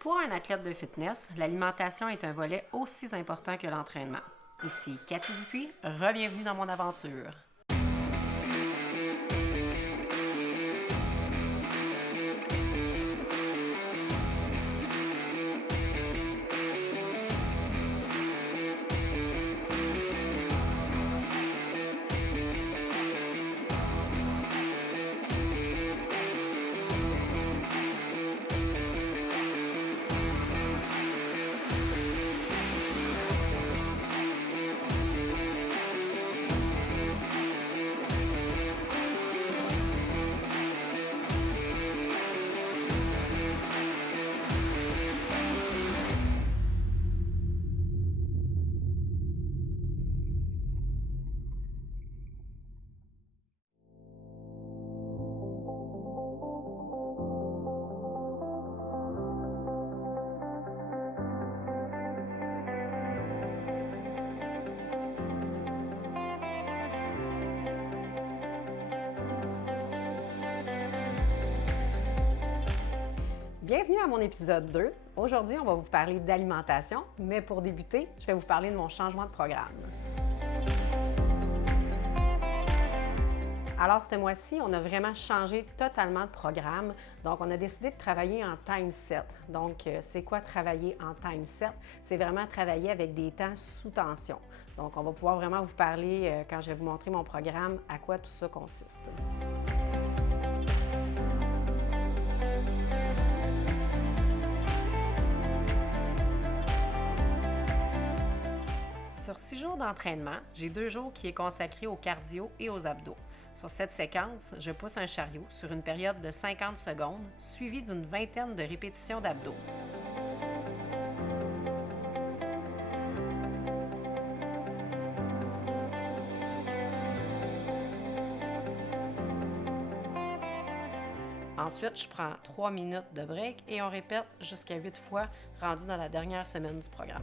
Pour un athlète de fitness, l'alimentation est un volet aussi important que l'entraînement. Ici Cathy Dupuis, bienvenue dans mon aventure. Bienvenue à mon épisode 2. Aujourd'hui, on va vous parler d'alimentation, mais pour débuter, je vais vous parler de mon changement de programme. Alors, ce mois-ci, on a vraiment changé totalement de programme. Donc, on a décidé de travailler en time set. Donc, c'est quoi travailler en time set? C'est vraiment travailler avec des temps sous tension. Donc, on va pouvoir vraiment vous parler, quand je vais vous montrer mon programme, à quoi tout ça consiste. Sur 6 jours d'entraînement, j'ai 2 jours qui est consacré au cardio et aux abdos. Sur cette séquence, je pousse un chariot sur une période de 50 secondes, suivie d'une vingtaine de répétitions d'abdos. Ensuite, je prends 3 minutes de break et on répète jusqu'à 8 fois, rendu dans la dernière semaine du programme.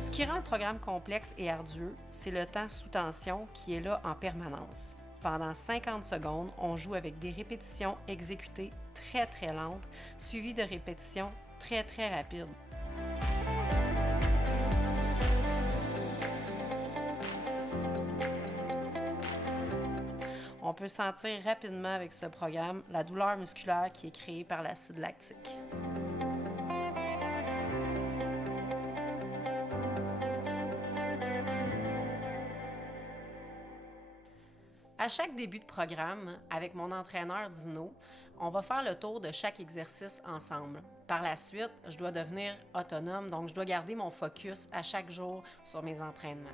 Ce qui rend le programme complexe et ardueux, c'est le temps sous tension qui est là en permanence. Pendant 50 secondes, on joue avec des répétitions exécutées très lentes, suivies de répétitions très rapides. On peut sentir rapidement avec ce programme la douleur musculaire qui est créée par l'acide lactique. À chaque début de programme, avec mon entraîneur Dino, on va faire le tour de chaque exercice ensemble. Par la suite, je dois devenir autonome, donc je dois garder mon focus à chaque jour sur mes entraînements.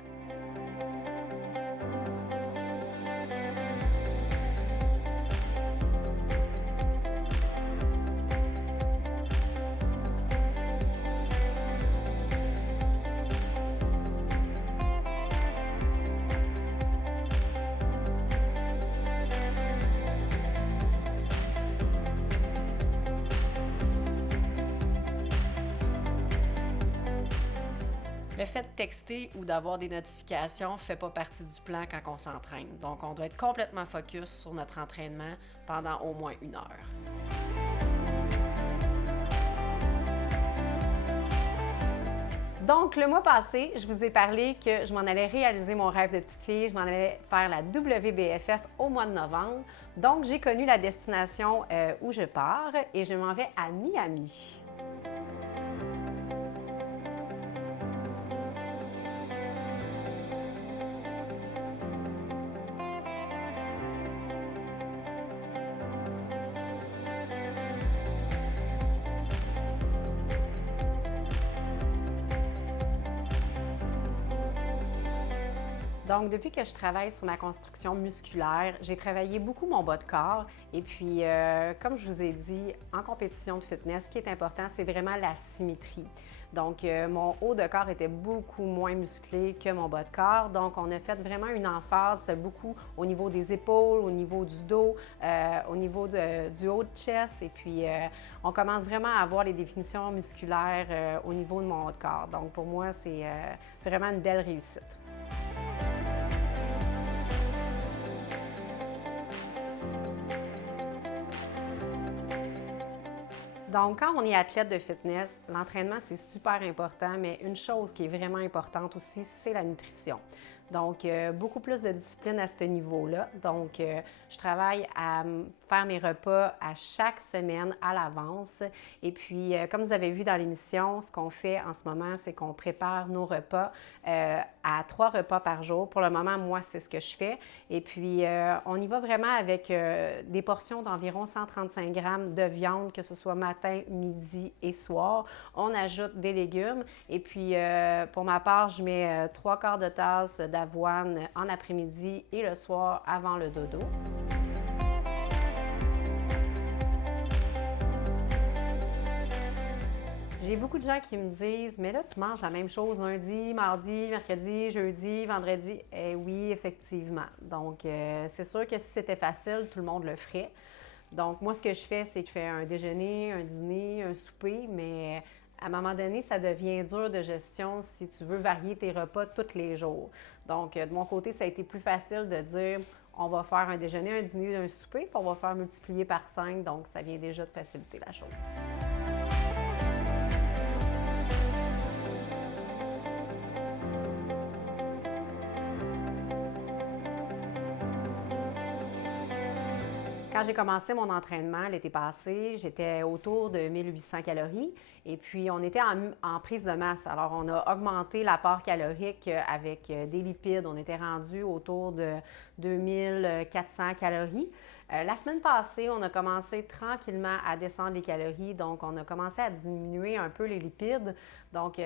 Le fait de texter ou d'avoir des notifications ne fait pas partie du plan quand on s'entraîne. Donc, on doit être complètement focus sur notre entraînement pendant au moins 1 heure. Donc, le mois passé, je vous ai parlé que je m'en allais réaliser mon rêve de petite fille. Je m'en allais faire la WBFF au mois de novembre. Donc, j'ai connu la destination où je pars et je m'en vais à Miami. Donc, depuis que je travaille sur ma construction musculaire, j'ai travaillé beaucoup mon bas de corps. Et puis, comme je vous ai dit, en compétition de fitness, ce qui est important, c'est vraiment la symétrie. Donc, mon haut de corps était beaucoup moins musclé que mon bas de corps. Donc, on a fait vraiment une emphase beaucoup au niveau des épaules, au niveau du dos, au niveau du haut de chest. Et puis, on commence vraiment à avoir les définitions musculaires au niveau de mon haut de corps. Donc, pour moi, c'est vraiment une belle réussite. Donc, quand on est athlète de fitness, l'entraînement, c'est super important, mais une chose qui est vraiment importante aussi, c'est la nutrition. Donc, beaucoup plus de discipline à ce niveau-là. Donc, je travaille à faire mes repas à chaque semaine à l'avance. Et puis, comme vous avez vu dans l'émission, ce qu'on fait en ce moment, c'est qu'on prépare nos repas à 3 repas par jour. Pour le moment, moi, c'est ce que je fais. Et puis, on y va vraiment avec des portions d'environ 135 grammes de viande, que ce soit matin, midi et soir. On ajoute des légumes. Et puis, pour ma part, je mets 3/4 de tasse d'avoine en après-midi et le soir avant le dodo. J'ai beaucoup de gens qui me disent « Mais là, tu manges la même chose lundi, mardi, mercredi, jeudi, vendredi. » Eh oui, effectivement. Donc, c'est sûr que si c'était facile, tout le monde le ferait. Donc, moi, ce que je fais, c'est que je fais un déjeuner, un dîner, un souper, mais à un moment donné, ça devient dur de gestion si tu veux varier tes repas tous les jours. Donc, de mon côté, ça a été plus facile de dire on va faire un déjeuner, un dîner, un souper, puis on va faire multiplier par 5. Donc, ça vient déjà de faciliter la chose. Quand j'ai commencé mon entraînement l'été passé, j'étais autour de 1800 calories et puis on était en prise de masse. Alors, on a augmenté l'apport calorique avec des lipides. On était rendu autour de 2400 calories. La semaine passée, on a commencé tranquillement à descendre les calories, donc on a commencé à diminuer un peu les lipides. Donc,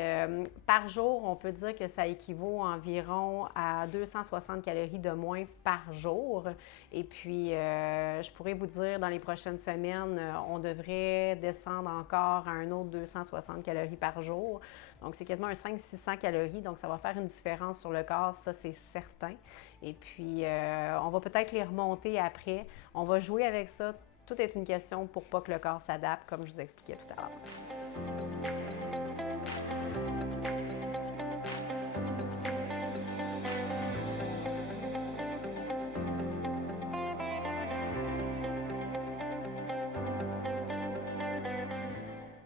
par jour, on peut dire que ça équivaut environ à 260 calories de moins par jour. Et puis, je pourrais vous dire, dans les prochaines semaines, on devrait descendre encore à un autre 260 calories par jour. Donc, c'est quasiment un 500-600 calories, donc ça va faire une différence sur le corps, ça c'est certain. Et puis, on va peut-être les remonter après. On va jouer avec ça. Tout est une question pour pas que le corps s'adapte, comme je vous expliquais tout à l'heure.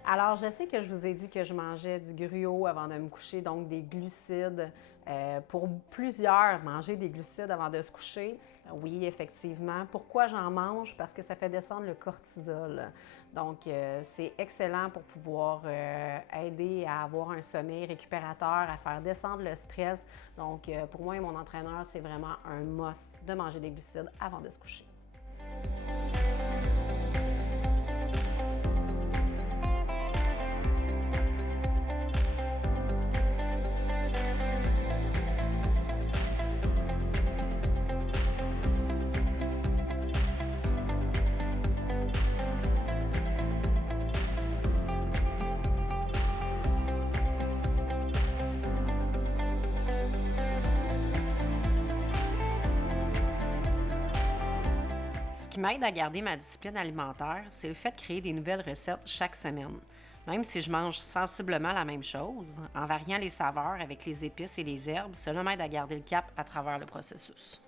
Alors, je sais que je vous ai dit que je mangeais du gruau avant de me coucher, donc des glucides. Pour plusieurs, manger des glucides avant de se coucher, oui, effectivement. Pourquoi j'en mange? Parce que ça fait descendre le cortisol. Donc, c'est excellent pour pouvoir aider à avoir un sommeil récupérateur, à faire descendre le stress. Donc, pour moi et mon entraîneur, c'est vraiment un must de manger des glucides avant de se coucher. Ce qui m'aide à garder ma discipline alimentaire, c'est le fait de créer des nouvelles recettes chaque semaine. Même si je mange sensiblement la même chose, en variant les saveurs avec les épices et les herbes, cela m'aide à garder le cap à travers le processus.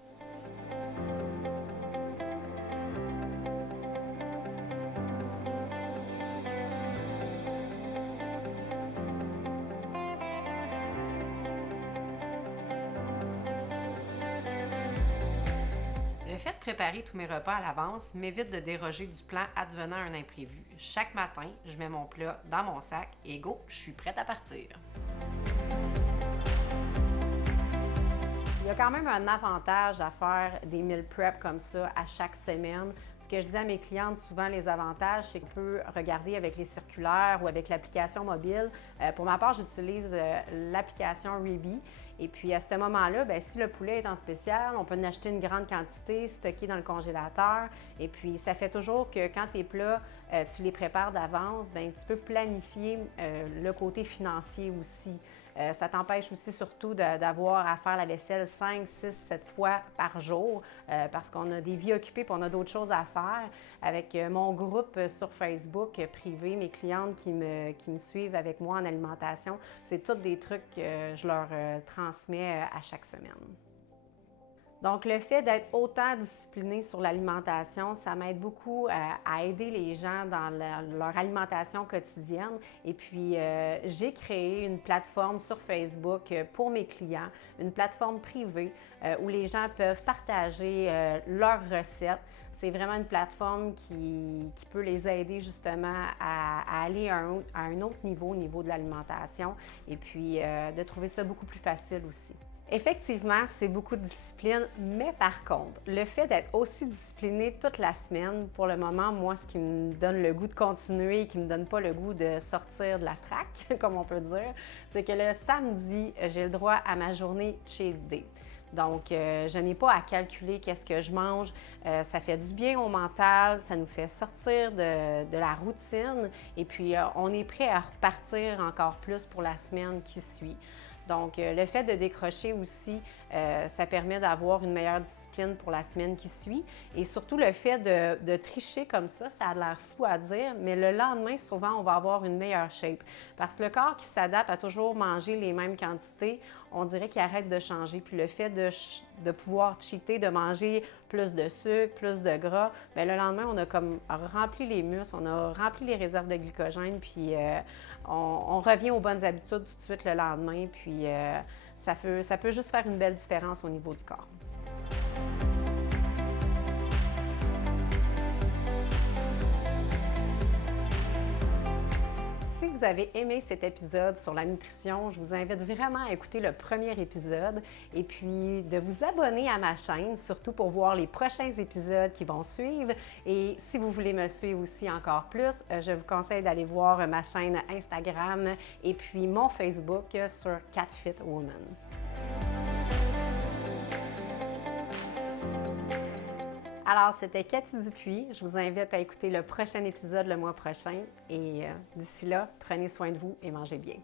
Le fait de préparer tous mes repas à l'avance m'évite de déroger du plan advenant un imprévu. Chaque matin, je mets mon plat dans mon sac et go, je suis prête à partir. Il y a quand même un avantage à faire des meal prep comme ça à chaque semaine. Ce que je dis à mes clientes souvent, les avantages, c'est qu'on peut regarder avec les circulaires ou avec l'application mobile. Pour ma part, j'utilise l'application Rebi. Et puis, à ce moment-là, bien, si le poulet est en spécial, on peut en acheter une grande quantité, stocker dans le congélateur. Et puis, ça fait toujours que quand tes plats, tu les prépares d'avance, bien, tu peux planifier le côté financier aussi. Ça t'empêche aussi surtout d'avoir à faire la vaisselle 5, 6, 7 fois par jour parce qu'on a des vies occupées et on a d'autres choses à faire. Avec mon groupe sur Facebook privé, mes clientes qui me suivent avec moi en alimentation, c'est tous des trucs que je leur transmets à chaque semaine. Donc, le fait d'être autant discipliné sur l'alimentation, ça m'aide beaucoup à aider les gens dans leur alimentation quotidienne. Et puis, j'ai créé une plateforme sur Facebook pour mes clients, une plateforme privée où les gens peuvent partager leurs recettes. C'est vraiment une plateforme qui peut les aider justement à aller à un autre niveau, au niveau de l'alimentation, et puis de trouver ça beaucoup plus facile aussi. Effectivement, c'est beaucoup de discipline, mais par contre, le fait d'être aussi discipliné toute la semaine, pour le moment, moi, ce qui me donne le goût de continuer, qui ne me donne pas le goût de sortir de la traque, comme on peut dire, c'est que le samedi, j'ai le droit à ma journée cheat day. Donc, je n'ai pas à calculer qu'est-ce que je mange. Ça fait du bien au mental, ça nous fait sortir de la routine et puis on est prêt à repartir encore plus pour la semaine qui suit. Donc, le fait de décrocher aussi, ça permet d'avoir une meilleure discipline pour la semaine qui suit. Et surtout, le fait de tricher comme ça a l'air fou à dire, mais le lendemain, souvent, on va avoir une meilleure shape. Parce que le corps qui s'adapte à toujours manger les mêmes quantités, on dirait qu'il arrête de changer. Puis le fait de pouvoir cheater, de manger plus de sucre, plus de gras, bien, le lendemain, on a comme rempli les muscles, on a rempli les réserves de glycogène, puis on revient aux bonnes habitudes tout de suite le lendemain, puis ça peut juste faire une belle différence au niveau du corps. Si vous avez aimé cet épisode sur la nutrition, je vous invite vraiment à écouter le premier épisode et puis de vous abonner à ma chaîne, surtout pour voir les prochains épisodes qui vont suivre. Et si vous voulez me suivre aussi encore plus, je vous conseille d'aller voir ma chaîne Instagram et puis mon Facebook sur CatFitWoman. Alors, c'était Cathy Dupuis. Je vous invite à écouter le prochain épisode le mois prochain. Et d'ici là, prenez soin de vous et mangez bien.